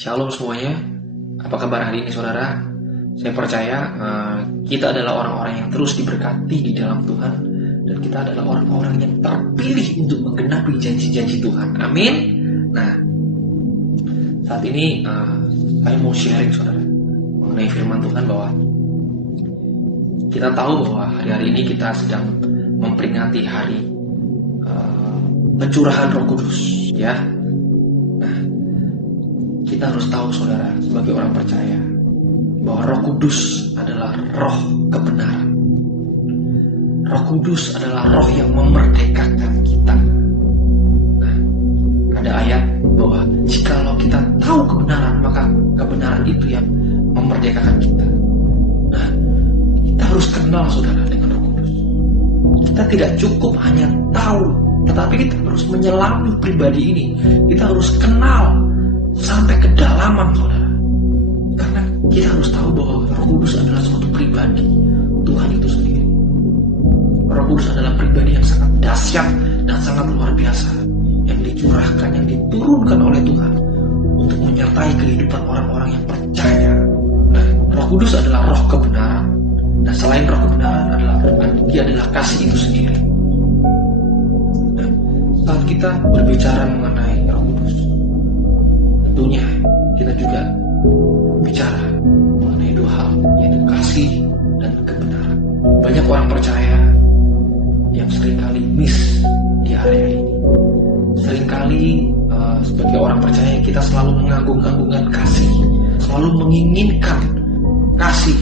Shalom semuanya, apa kabar hari ini saudara? Saya percaya kita adalah orang-orang yang terus diberkati di dalam Tuhan. Dan kita adalah orang-orang yang terpilih untuk menggenapi janji-janji Tuhan. Amin. Nah, saat ini saya mau sharing saudara mengenai firman Tuhan, bahwa kita tahu bahwa hari-hari ini kita sedang memperingati hari pencurahan Roh Kudus, ya. Nah, kita harus tahu saudara, sebagai orang percaya, bahwa Roh Kudus adalah roh kebenaran. Roh Kudus adalah roh yang memerdekakan kita. Nah, ada ayat bahwa jikalau kita tahu kebenaran, maka kebenaran itu yang memerdekakan kita. Nah, kita harus kenal saudara dengan Roh Kudus. Kita tidak cukup hanya tahu, tetapi kita harus menyelami pribadi ini. Kita harus kenal sampai kedalaman saudara. Karena kita harus tahu bahwa Roh Kudus adalah suatu pribadi, Tuhan itu sendiri. Roh Kudus adalah pribadi yang sangat dahsyat dan sangat luar biasa, yang dicurahkan, yang diturunkan oleh Tuhan untuk menyertai kehidupan orang-orang yang percaya. Nah, Roh Kudus adalah roh kebenaran. Dan selain roh kebenaran dia adalah kasih itu sendiri. Nah, saat kita berbicara mengenai Roh Kudus, tentunya kita juga bicara mengenai dua hal, yaitu kasih dan kebenaran. Banyak orang percaya yang seringkali miss di area ini. Seringkali sebagai orang percaya kita selalu mengagung-agungkan kasih, selalu menginginkan kasih,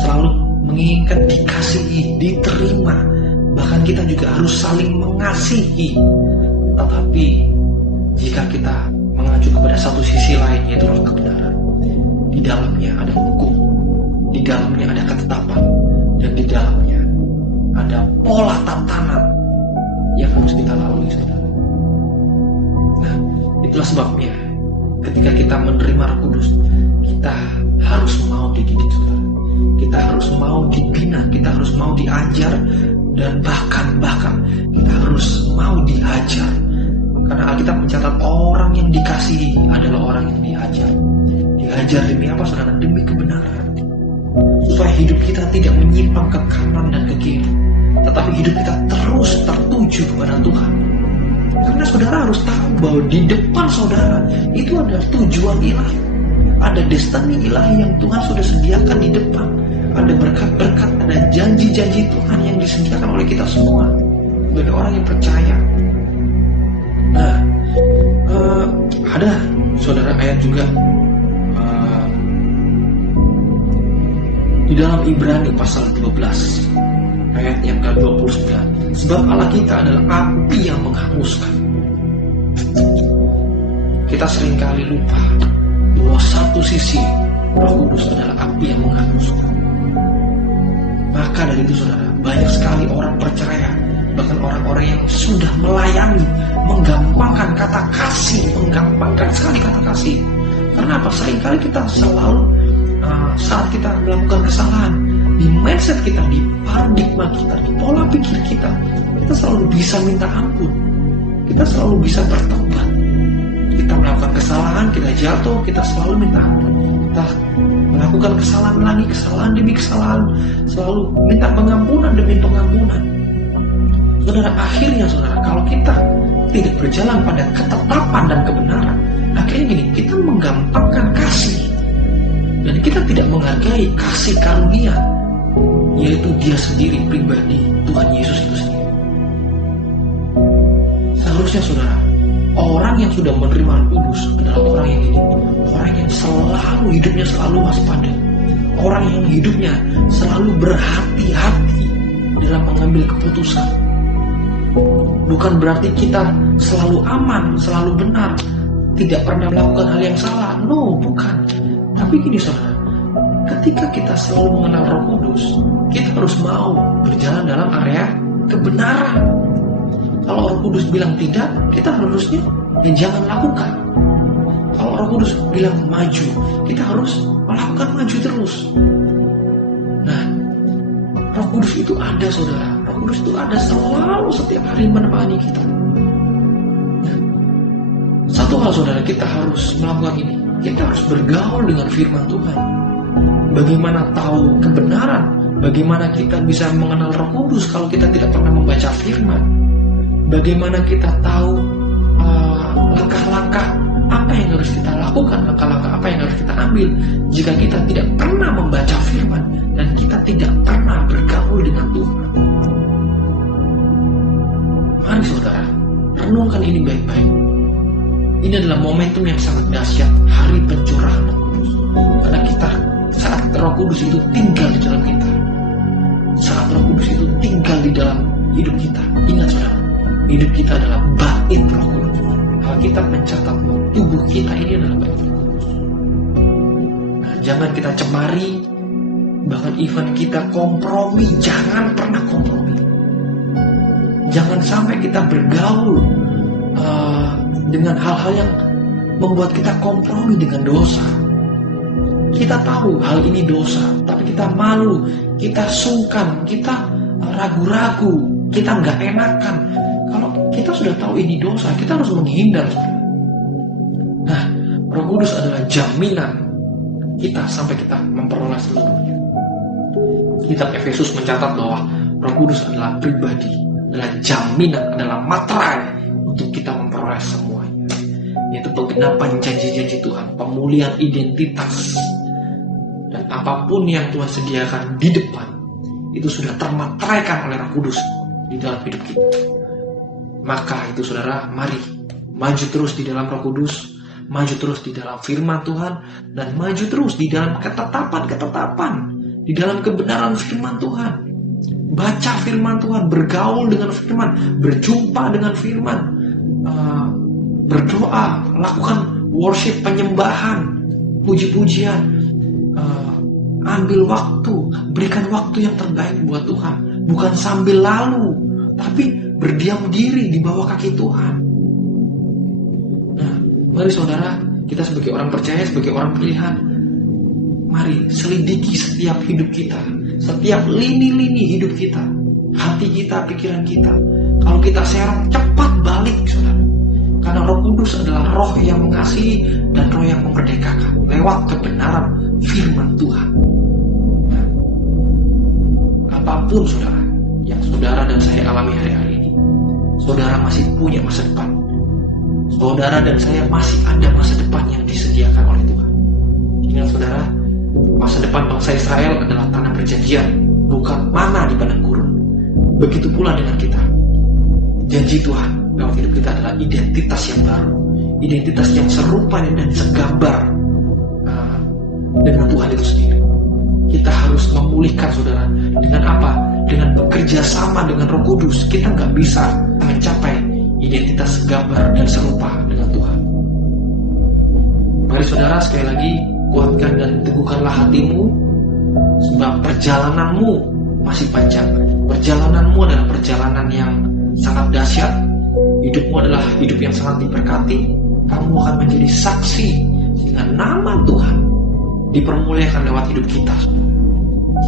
selalu menginginkan dikasihi, diterima. Bahkan kita juga harus saling mengasihi. Tetapi jika kita mengacu kepada satu sisi lain, yaitu roh kebenaran, di dalamnya ada hukum, di dalamnya ada ketetapan, dan di dalamnya ada pola tatanan yang harus kita lalui saudara. Nah, itulah sebabnya ketika kita menerima Roh Kudus, kita harus mau dididik saudara. Kita harus mau dibina, kita harus mau diajar, dan bahkan kita harus mau dihajar. Karena Alkitab mencatat orang yang dikasihi adalah orang yang diajar. Diajar demi apa saudara? Demi kebenaran. Supaya hidup kita tidak menyimpang ke kanan dan ke kiri, tetapi hidup kita terus tertuju kepada Tuhan. Karena saudara harus tahu bahwa di depan saudara itu ada tujuan ilahi, ada destiny ilahi yang Tuhan sudah sediakan di depan. Ada berkat-berkat, ada janji-janji Tuhan yang disediakan oleh kita semua sebagai orang yang percaya. Nah, ada saudara ayat juga di dalam Ibrani pasal 12 ayat yang ke-29. Sebab Allah kita adalah api yang menghanguskan. Kita seringkali lupa bahwa satu sisi Roh Kudus adalah api yang menghanguskan. Maka dari itu saudara, banyak sekali orang percaya, bahkan orang-orang yang sudah melayani, menggampangkan kata kasih, menggampangkan sekali kata kasih. Karena apa? Seringkali kita selalu saat kita melakukan kesalahan, di mindset kita, di paradigma kita, di pola pikir kita selalu bisa minta ampun, kita selalu bisa bertobat. Kita melakukan kesalahan, kita jatuh, kita selalu minta ampun. Kita melakukan kesalahan lagi, kesalahan demi kesalahan, selalu minta pengampunan demi pengampunan. Saudara, akhirnya saudara, kalau kita tidak berjalan pada ketetapan dan kebenaran, akhirnya gini, kita menggampangkan kasih. Dan kita tidak menghargai kasih karunia, yaitu dia sendiri, pribadi Tuhan Yesus itu sendiri. Seharusnya saudara, orang yang sudah menerima Roh Kudus adalah orang yang ini, orang yang selalu hidupnya selalu waspada, orang yang hidupnya selalu berhati-hati dalam mengambil keputusan. Bukan berarti kita selalu aman, selalu benar, tidak pernah melakukan hal yang salah. No, bukan. Tapi gini saudara, ketika kita selalu mengenal Roh Kudus, kita harus mau berjalan dalam area kebenaran. Kalau Roh Kudus bilang tidak, kita harusnya jangan lakukan. Kalau Roh Kudus bilang maju, kita harus melakukan maju terus. Nah, Roh Kudus itu ada saudara. Roh Kudus itu ada selalu, setiap hari menemani kita. Nah, satu hal saudara, kita harus melakukan ini. kita harus bergaul dengan firman Tuhan. Bagaimana tahu kebenaran? Bagaimana kita bisa mengenal Roh Kudus kalau kita tidak pernah membaca firman? Bagaimana kita tahu langkah-langkah apa yang harus kita lakukan, langkah-langkah apa yang harus kita ambil jika kita tidak pernah membaca firman dan kita tidak pernah bergaul dengan Tuhan? Mari saudara, renungkan ini baik-baik. Ini adalah momentum yang sangat dahsyat, hari pencurahan Roh Kudus. Karena kita, saat Roh Kudus itu tinggal di dalam kita, saat Roh Kudus itu tinggal di dalam hidup kita, ingat saudara, hidup kita adalah bait Roh Kudus. Alkitab mencatat tubuh kita ini adalah bait Roh Kudus. Nah, jangan kita cemari, bahkan even kita kompromi, jangan pernah kompromi. Jangan sampai kita bergaul dengan hal-hal yang membuat kita kompromi dengan dosa. Kita tahu hal ini dosa, tapi kita malu, kita sungkan, kita ragu-ragu, kita nggak enakan. Kalau kita sudah tahu ini dosa, kita harus menghindar. Nah, Roh Kudus adalah jaminan kita sampai kita memperoleh seluruhnya. Kitab Efesus mencatat bahwa Roh Kudus adalah pribadi, adalah jaminan, adalah materai untuk kita memperoleh semuanya, yaitu penggenapan janji-janji Tuhan, pemulihan identitas, dan apapun yang Tuhan sediakan di depan itu sudah termateraikan oleh Roh Kudus di dalam hidup kita. Maka itu saudara, mari maju terus di dalam Roh Kudus, maju terus di dalam firman Tuhan, dan maju terus di dalam ketetapan-ketetapan, di dalam kebenaran firman Tuhan. Baca firman Tuhan, bergaul dengan firman, berjumpa dengan firman, berdoa, lakukan worship, penyembahan, puji-pujian, ambil waktu, berikan waktu yang terbaik buat Tuhan, bukan sambil lalu, tapi berdiam diri di bawah kaki Tuhan. Nah, mari saudara, kita sebagai orang percaya, sebagai orang pilihan, mari selidiki setiap hidup kita, setiap lini-lini hidup kita, hati kita, pikiran kita. Kalau kita serong, cepat balik saudara. Karena Roh Kudus adalah roh yang mengasihi dan roh yang memerdekakan lewat kebenaran firman Tuhan. Nah, apapun saudara yang saudara dan saya alami hari-hari ini, saudara masih punya masa depan. Saudara dan saya masih ada masa depan yang disediakan oleh Tuhan. Ingat saudara, masa depan bangsa Israel adalah tanah perjanjian, bukan mana di padang gurun. Begitu pula dengan kita. Janji Tuhan dalam hidup kita adalah identitas yang baru, identitas yang serupa dan segambar dengan Tuhan itu sendiri. Kita harus memulihkan saudara. Dengan apa? Dengan bekerja sama dengan Roh Kudus. Kita nggak bisa mencapai identitas segambar dan serupa dengan Tuhan. Mari saudara, sekali lagi kuatkan dan teguhkanlah hatimu, sebab perjalananmu masih panjang. Perjalananmu adalah perjalanan yang sangat dahsyat. Hidupmu adalah hidup yang sangat diberkati. Kamu akan menjadi saksi sehingga nama Tuhan dipermuliakan lewat hidup kita,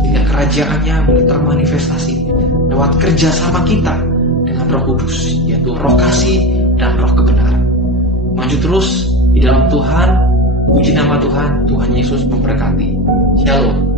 sehingga kerajaannya termanifestasi lewat kerjasama kita dengan Roh Kudus, yaitu Roh Kasih dan Roh Kebenaran. Maju terus di dalam Tuhan. Puji nama Tuhan. Tuhan Yesus memberkati. Shalom.